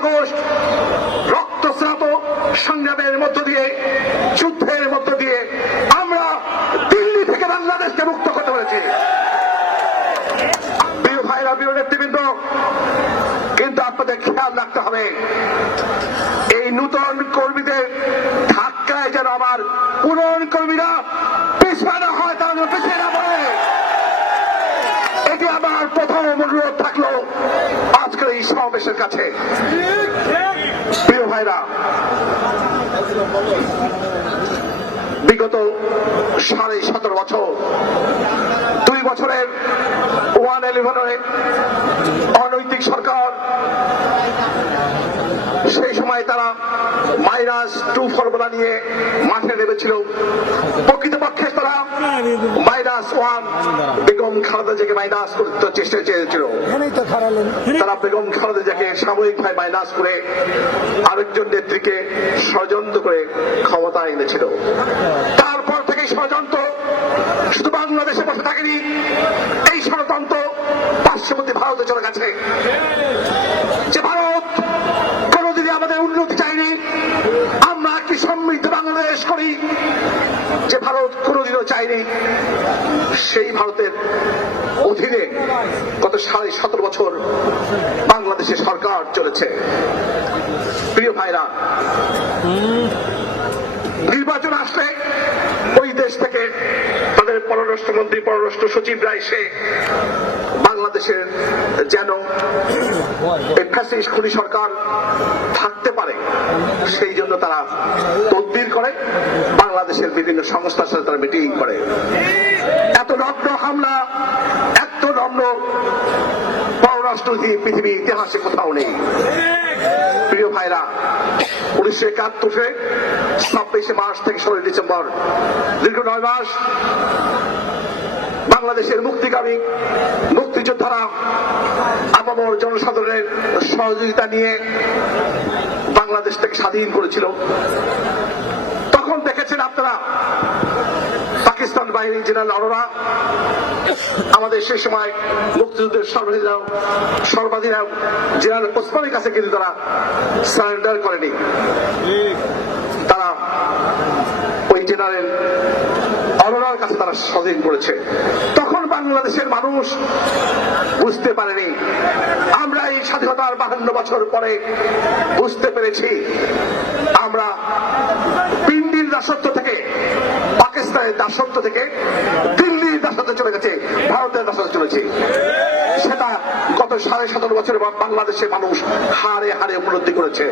August রক্তস্নাত সংগ্রামের মধ্য দিয়ে, যুদ্ধের মধ্য দিয়ে আমরা দিল্লি থেকে বাংলাদেশকে মুক্ত করতে পেরেছি। প্রিয় ভাইরা, প্রিয় নেতৃবৃন্দ, কিন্তু আপনাদের খেয়াল রাখতে হবে, এই নূতন কর্মীদের ধাক্কায় যেন আমার পুরনো কর্মীরা পিছনে হয়, তার পিছিয়ে না পড়ে। এটি আমার প্রথম অনুরোধ থাকলো আজকের এই সমাবেশের কাছে। প্রিয় ভাইরা, বিগত 17.5 বছর, 2 বছরের 111 অনৈতিক সরকার, সেই সময় তারা -2 ফর্মুলা নিয়ে মাঠে নেমেছিল। প্রকৃতপক্ষে তারা -1 বেগম খালেদা জিয়াকে মাইনাস করতে চেষ্টা চেয়েছিল। তারা বেগম খালেদা জিয়াকে সাময়িকভাবে মাইনাস করে আরেকজন নেত্রীকে ষড়যন্ত্র করে ক্ষমতায় এনেছিল। তারপর থেকে ষড়যন্ত্র শুধু বাংলাদেশে বসে থাকেনি, এই ষড়যন্ত্র পার্শ্ববর্তী ভারতে চলে গেছে। যে ভারত কোনদিনই আমাদের উন্নতি চাইনি, আমরা কি সমৃদ্ধ বাংলাদেশ করি, যে ভারত কোনদিনও চাইনি, সেই ভারতের অধীনে গত 17.5 বছর বাংলাদেশের সরকার চলেছে। প্রিয় ভাইরা, নির্বাচন আসলে ওই দেশ থেকে তাদের পররাষ্ট্রমন্ত্রী, পররাষ্ট্র সচিবরা এসে বাংলাদেশের যেন এই ফ্যাসিস্ট খুনি সরকার থাকতে পারে সেই জন্য তারা তদবির করে, বাংলাদেশের বিভিন্ন সংস্থার সাথে তারা মিটিং করে। এত নগ্ন হামলা, এত নগ্ন পররাষ্ট্রনীতি পৃথিবীর ইতিহাসে কোথাও নেই। প্রিয় ভাইরা, 1971 26 মার্চ থেকে 16 ডিসেম্বর দীর্ঘ 9 মাস বাংলাদেশের মুক্তিকামী মুক্তিযোদ্ধারা আপামর জনসাধারণের সহযোগিতা নিয়ে বাংলাদেশ থেকে স্বাধীন করেছিল। তখন দেখেছেন আপনারা পাকিস্তান বাহিনীর জেনারেল অরোরা আমাদের সেই সময় মুক্তিযুদ্ধের সর্বাধিনায়ক জেনারেল ওসমানের কাছে কিন্তু তারা সারেন্ডার করেনি। তারা ওই জেনারেল অরোরার কাছে তারা স্বাধীন করেছে। তখন বাংলাদেশের মানুষ বুঝতে পারেনি। আমরা এই স্বাধীনতার 52 বছর পরে বুঝতে পেরেছি আমরা পিন্ডির দাসত্ব থেকে, পাকিস্তানের দাসত্ব থেকে দিল্লির দাসত্বে চলে গেছে, ভারতের দাসত্বে চলেছে। সেটা গত 17.5 বছরে বাংলাদেশের মানুষ হারে হারে উপলব্ধি করেছে।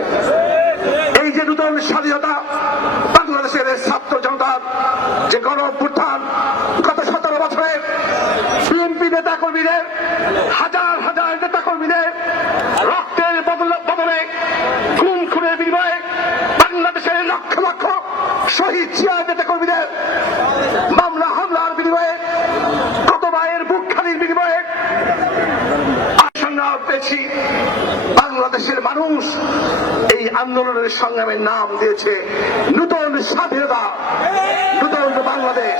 এই যে নতুন স্বাধীনতা, বাংলাদেশের ছাত্র জনতার যে গণ অভ্যুত্থান, গত 17 বছরে বিএনপি নেতা কর্মীদের, হাজার হাজার নেতা কর্মীদের রক্তের বদলে, খুন খুনের বিনিময়ে, বাংলাদেশের লক্ষ লক্ষ শহীদ জিয়া নেতা কর্মীদের মামলা হামলার বিনিময়ে, কত ভাইয়ের বুক খালির বিনিময়ে সংগ্রাম পেয়েছি। বাংলাদেশের মানুষ এই আন্দোলনের সংগ্রামের নাম দিয়েছে নতুন স্বাধীনতা, নতুন বাংলাদেশ।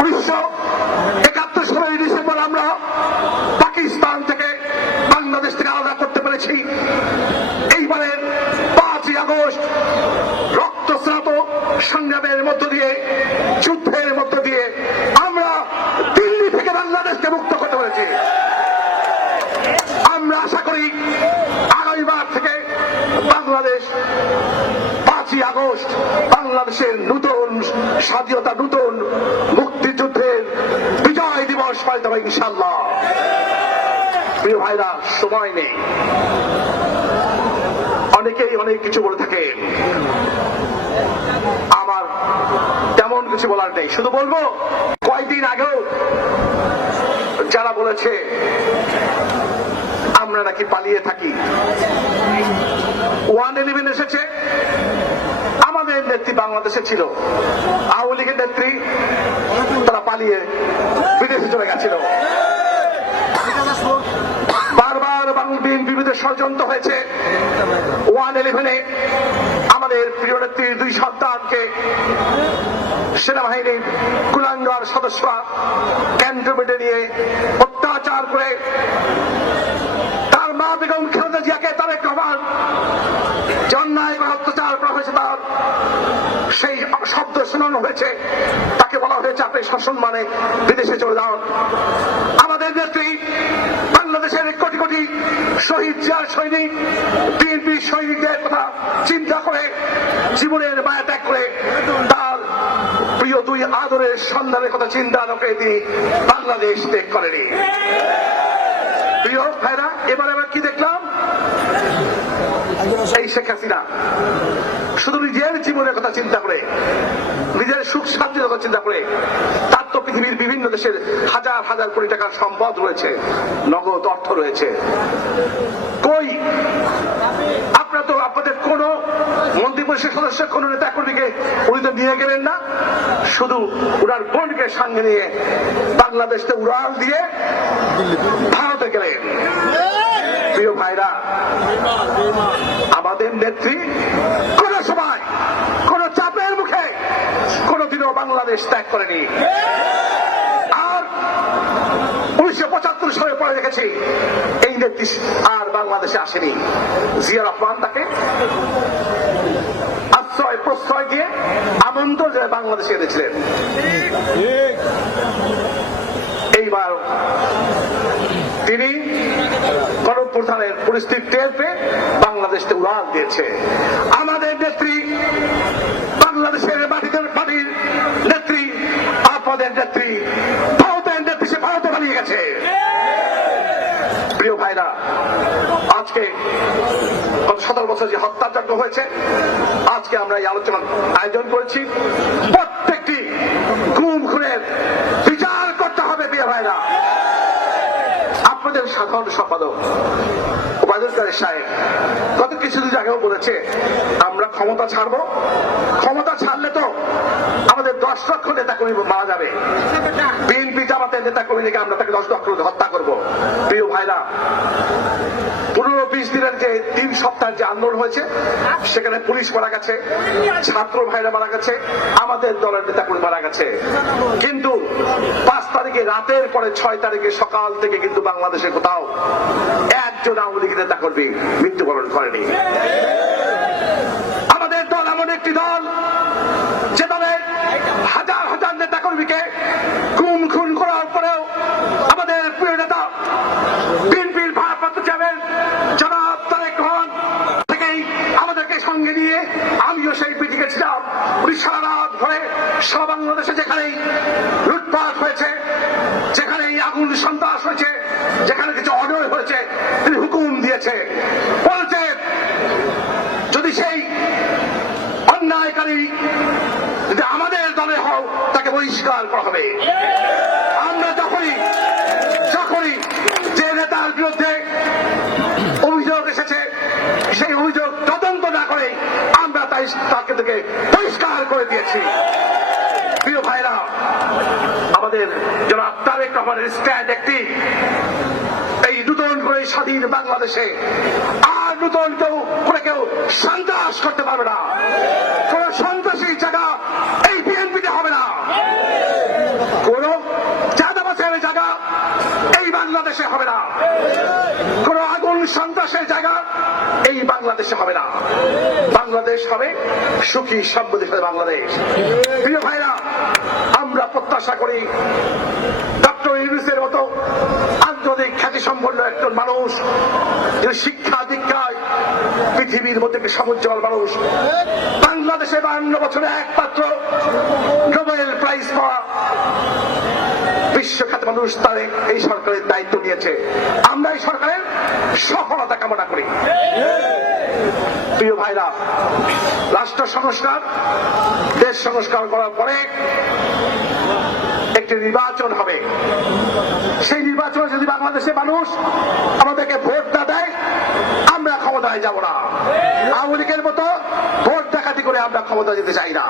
1971 সালের ডিসেম্বর আমরা পাকিস্তান থেকে, বাংলাদেশ থেকে আলাদা করতে পেরেছি। এইবারের 5 আগস্ট রক্তস্নাত সংগ্রামের মধ্য দিয়ে, যুদ্ধের মধ্য দিয়ে আমরা দিল্লি থেকে বাংলাদেশকে মুক্ত করতে পেরেছি। আমরা আশা করি আগামীবার থেকে বাংলাদেশ 5 আগস্ট বাংলাদেশের নতুন স্বাধীনতা, নতুন মুক্তিযুদ্ধের বিজয় দিবস পালিত হবে ইনশাআল্লাহ। প্রিয় ভাইরা, সময় নেই, অনেকেই অনেক কিছু বলে থাকে, আমার তেমন কিছু বলার নেই। শুধু বলবো, কয়েকদিন আগেও যারা বলেছে আমরা নাকি পালিয়ে থাকি, 111 এসেছে, আমাদের নেত্রী বাংলাদেশে ছিল, আওয়ামী লীগের নেত্রী তারা পালিয়ে বিদেশে চলে গেছিল। বারবার বিএনপির বিরুদ্ধে ষড়যন্ত্র হয়েছে। 111 আমাদের প্রিয় নেত্রীর 2 সন্তানকে সেনাবাহিনীর কুলাঙ্গার সদস্যরা ক্যান্টনমেন্টে নিয়ে অত্যাচার করে তার মা বেগম খালেদা খালেদা জিয়াকে তারেক রহমান যে অন্যায় বা অত্যাচার করা হয়েছে তার সেই শব্দ শোনানো হয়েছে, তাকে বলা হয়েছে আপনি শাসন মানে বিদেশে চলে যান। আমাদের নেত্রী বাংলাদেশের কোটি কোটি শহীদ জিয়ার সৈনিক, বিএনপি সৈনিকদের কথা চিন্তা করে, জীবনের মায়া ত্যাগ করে, তার প্রিয় দুই আদরের সন্ধানের কথা চিন্তা করে তিনি বাংলাদেশ ত্যাগ করেনি। প্রিয় ভাইরা, এবার আবার কি দেখলাম, এই শেখ হাসিনা শুধু নিজের জীবনের কথা চিন্তা করে, নিজের সুখ শান্তির কথা চিন্তা করে, তার তো পৃথিবীর বিভিন্ন দেশের হাজার হাজার কোটি টাকার সম্পদ রয়েছে, নগদ অর্থ রয়েছে। কই আপনারা তো আপনাদের কোন মন্ত্রী পরিষদ সদস্য, কোন নেতা কর্মীকে উনি তো নিয়ে গেলেন না, শুধু উনার বোনকে সঙ্গে নিয়ে বাংলাদেশে উড়াল দিয়ে ভারতে গেলেন। প্রিয় ভাইরা, আমাদের নেত্রী কোন সময় কোন চাপের মুখে কোনদিনও বাংলাদেশ ত্যাগ করেনি। আর 1975 সালে পরে দেখেছি এই নেত্রী আর বাংলাদেশে আসেনি। জিয়া রহমান তাকে আশ্রয় প্রশ্রয় দিয়ে আমন্ত্রণ জানিয়ে বাংলাদেশে এনেছিলেন। এইবার তিনি গণপ্রধানের পরিস্থিতি টের পেয়ে বাংলাদেশকে উড়াল দিয়েছে। আমাদের নেত্রী বাংলাদেশের মাটির নেত্রী, আপনাদের নেত্রী ভারতের নেত্রী, সে ভারতে পালিয়ে গেছে। প্রিয় ভাইরা, আজকে গত 17 বছর যে হত্যাযজ্ঞ হয়েছে, আজকে আমরা এই আলোচনার আয়োজন করেছি। প্রত্যেকটি গুম খুনের বিচার করতে হবে। প্রিয় ভাইরা, আপনাদের সাধারণ সম্পাদক ওবায়দুল কাদের সাহেব গত কিছুদিন আগেও বলেছে আমরা ক্ষমতা ছাড়বো, ক্ষমতা ছাড়লে তো আমাদের 10 লক্ষ নেতা কর্মী মারা যাবে, বিএনপি জামাতের নেতা কর্মীকে আমরা তাকে 10 লক্ষ হত্যা করবো। প্রিয় ভাইরা, 15-20 দিনের যে 3 সপ্তাহের যে আন্দোলন হয়েছে, সেখানে পুলিশ মারা গেছে, ছাত্র ভাইরা মারা গেছে, আমাদের দলের নেতা কর্মী মারা গেছে। কিন্তু 5 তারিখে রাতের পরে 6 তারিখে সকাল থেকে কিন্তু বাংলাদেশে কোথাও একজন আওয়ামী লীগের নেতা কর্মী মৃত্যুবরণ করেনি। আমাদের দল এমন একটি দল যে দলের হাজার হাজার নেতা কর্মীকে গুম খুন করার পরেও আমাদের প্রিয় নেতা বিএনপির ভারপ্রাপ্ত চেয়ারম্যান জনাব তারেক রহমান থেকেই আমাদেরকে সঙ্গে নিয়ে, আমিও সেই পিটিকে ছিলাম, উনি সারা রাত ধরে সারা বাংলাদেশে যেখানেই লুটপাট হয়েছে, যেখানেই আগুন সন্ত্রাস হয়েছে, যেখানে কিছু অন্যায় হয়েছে, তিনি হুকুম দিয়েছে, বলছে যদি সেই অন্যায়কারী যদি আমাদের দলে হও তাকে বহিষ্কার করা হবে। আমরা যখনই যে নেতার বিরুদ্ধে অভিযোগ এসেছে সেই অভিযোগ তদন্ত না করে আমরা তাকে থেকে বহিষ্কার করে দিয়েছি। প্রিয় ভাইরা, আমাদের জনাব তারেক রহমানের স্ট্যান্ড একটি, এই নতুন করে স্বাধীন বাংলাদেশে আর নতুন কেউ সন্ত্রাস করতে পারবে না। কোন সন্ত্রাসী জায়গা এই বিএনপিতে হবে না, কোন চাঁদাবাজের জায়গা এই বাংলাদেশে হবে না, কোন আগুন সন্ত্রাসের জায়গা এই বাংলাদেশে হবে না। বাংলাদেশ হবে সুখী সমৃদ্ধ বাংলাদেশ। প্রিয় ভাইরা, আমরা প্রত্যাশা করি ডক্টর ইউনূসের মতো আন্তর্জাতিক খ্যাতিসম্পন্ন একজন মানুষ, যে শিক্ষা দীক্ষায় পৃথিবীর মধ্যে একটি সমুজ্জ্বল মানুষ, বাংলাদেশে 52 বছরে একমাত্র নোবেল প্রাইজ পাওয়া বিশ্বখ্যাত মানুষ, তার এই সরকারের দায়িত্ব নিয়েছে। আমরা এই সরকারের সফলতা কামনা করি। প্রিয় ভাইরা, রাষ্ট্র সংস্কার, দেশ সংস্কার করার পরে একটি নির্বাচন হবে। সেই নির্বাচনে যদি বাংলাদেশের মানুষ আমাদেরকে ভোট না দেয়, আমরা ক্ষমতায় যাব না। আওয়ামী লীগের মতো ভোট ডাকাতি করে আমরা ক্ষমতা যেতে চাই না।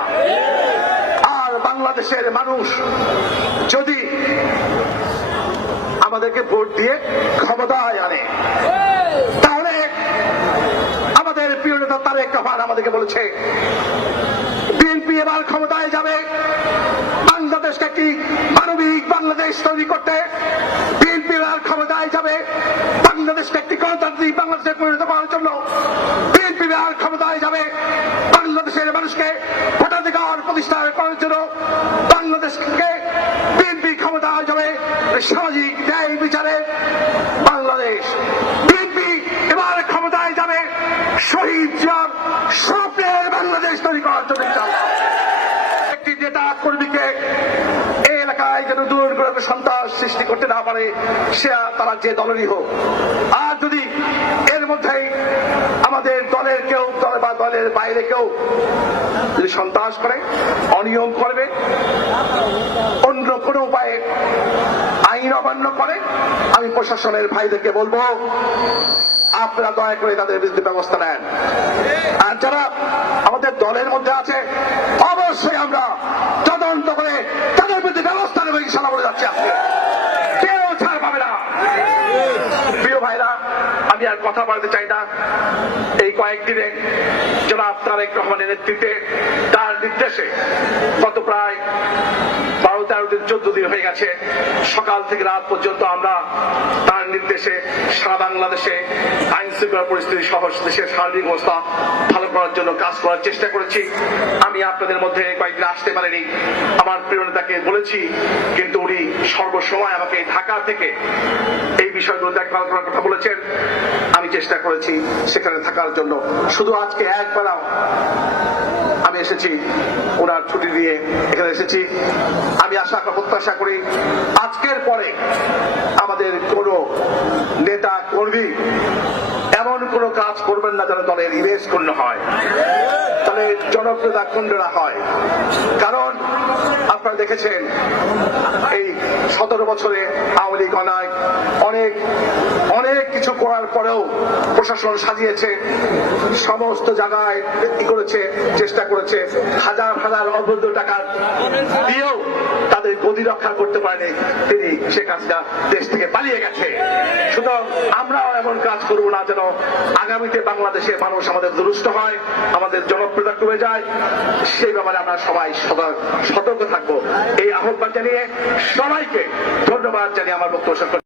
আর বাংলাদেশের মানুষ যদি আমাদেরকে ভোট দিয়ে ক্ষমতায় আনে, তাহলে আমাদের প্রিয় নেতা তারেক রহমান আমাদেরকে বলেছে বিএনপি বিএনপি এবার ক্ষমতায় যাবে বাংলাদেশকে একটি মানবিক বাংলাদেশ তৈরি করতে। বিএনপি এবার ক্ষমতায় যাবে বাংলাদেশকে একটি গণতান্ত্রিক বাংলাদেশে পরিণত করার জন্য। বিএনপি এবার ক্ষমতায় যাবে বাংলাদেশের মানুষকে ভোটাধিকার প্রতিষ্ঠা করার জন্য। বাংলাদেশকে বিএনপি ক্ষমতায় যাবে সামাজিক ন্যায় বিচারে বাংলাদেশ। বিএনপি এবার ক্ষমতায় যাবে শহীদ জিয়ার স্বপ্নের বাংলাদেশ তৈরি করার জন্য। একটি নেতা কর্মীকে এই এলাকায় যেন দূর করে সন্ত্রাস সৃষ্টি করতে না পারে, সে তারা যে দলেরই হোক। আর যদি এর মধ্যেই আমাদের দলের কেউ বা দলের বাইরে কেউ যদি সন্ত্রাস করে, অনিয়ম করবে, অন্য কোনো উপায়ে আইন অমান্য করে, আমি প্রশাসনের ভাইদেরকে বলবো আপনারা দয়া করে তাদের বিরুদ্ধে ব্যবস্থা নেন। আর যারা আমাদের দলের মধ্যে আছে অবশ্যই আমরা তদন্ত করে তাদের বিরুদ্ধে ব্যবস্থা নেব ইনশাআল্লাহ বলে যাচ্ছি। আজকে কেউ ছাড় পাবে না। প্রিয় ভাইরা, আমি আর কথা বলতে চাই না। এই কয়েকদিনে জনাব তারেক রহমানের নেতৃত্বে, তার নির্দেশে গত প্রায় 12-13 দিন 14 দিন হয়ে গেছে, সকাল থেকে রাত পর্যন্ত আমরা তার নির্দেশে সারা বাংলাদেশে আইন শৃঙ্খলা পরিস্থিতি সহ দেশের সার্বিক অবস্থা ভালো করার জন্য কাজ করার চেষ্টা করেছি। আমি আপনাদের মধ্যে কয়েকদিন আসতে পারিনি, আমার প্রিয় নেতাকে বলেছি, কিন্তু উনি সর্বসময় আমাকে ঢাকা থেকে এই বিষয়গুলো দেখভাল করার কথা বলেছেন। আমি চেষ্টা করেছি সেখানে থাকার জন্য। শুধু আজকে একবেলা আমি এসেছি, ওনার ছুটি নিয়ে এখানে এসেছি। আমি আশা প্রত্যাশা করি আজকের পরে আমাদের কোন নেতা কর্মী এমন কোন কাজ করবেন না যেন দলের ইমেজ ক্ষুণ্ণ হয়, দলের জনপ্রিয়তা ক্ষুণ্ণ হয়। কারণ আপনারা দেখেছেন এই 17 বছরে আওয়ামী লীগ অনেক কিছু করার পরেও প্রশাসন সাজিয়েছে, সমস্ত জায়গায় কি করেছে, চেষ্টা করেছে, হাজার হাজার অবৈধ টাকা দিয়েও তাদের গদি রক্ষা করতে পারেনি। তিনি শেখ হাসিনা দেশ থেকে পালিয়ে গেছে। সুতরাং আমরাও এমন কাজ করব না যেন আগামীতে বাংলাদেশের মানুষ আমাদের দুরুষ্ট হয়, আমাদের জনপ্রিয়তা কমে যায়। সেই ব্যাপারে আমরা সবাই সতর্ক থাকবো। এই আহ্বান জানিয়ে সবাইকে ধন্যবাদ জানিয়ে আমার বক্তব্য শেষ করছি।